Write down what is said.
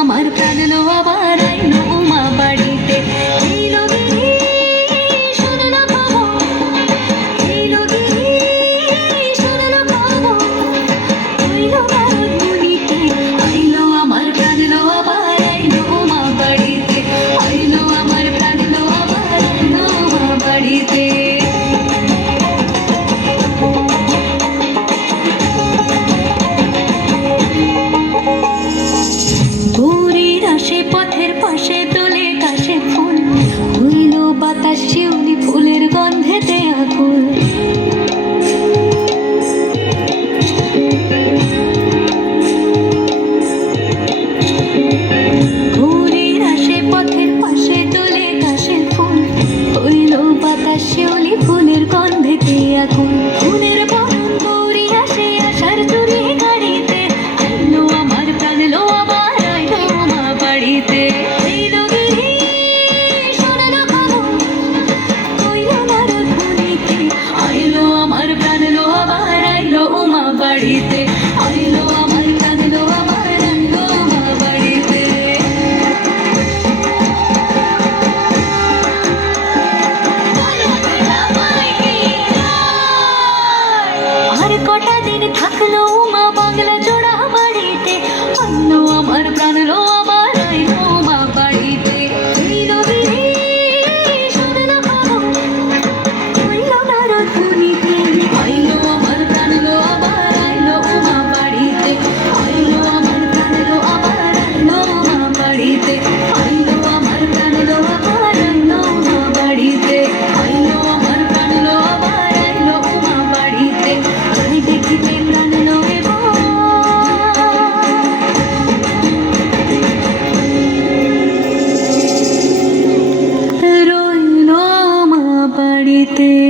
আমার প্রাণ লো আবার আইলো মা বাড়িতে। পথের পাশে দোলে কাশে ফুল হইল বাতাস শিউলি ফুলের গন্ধেতে আকুল। ঘুরির আসে পথের পাশে দোলে কাশে ফুল হইল বাতাস শিউলি ফুলের গন্ধেতে আকুল। ফুলের বরণ গৌরী আসে আশার চুরি গাড়িতে আইলো আমার প্রাণ লো আবার আইলো মা বাড়িতে। আইলো আমার প্রাণ লো আবার আইলো মা বাড়িতে। আইলো আমার প্রাণ লো আবার আইলো মা বাড়িতে। আর কটা দিন থাকলো মা বাংলা জোড়া বাড়িতে আইলো আমার প্রাণ লো আবার আইলো মা বাড়িতে। রইলো মা বাড়িতে।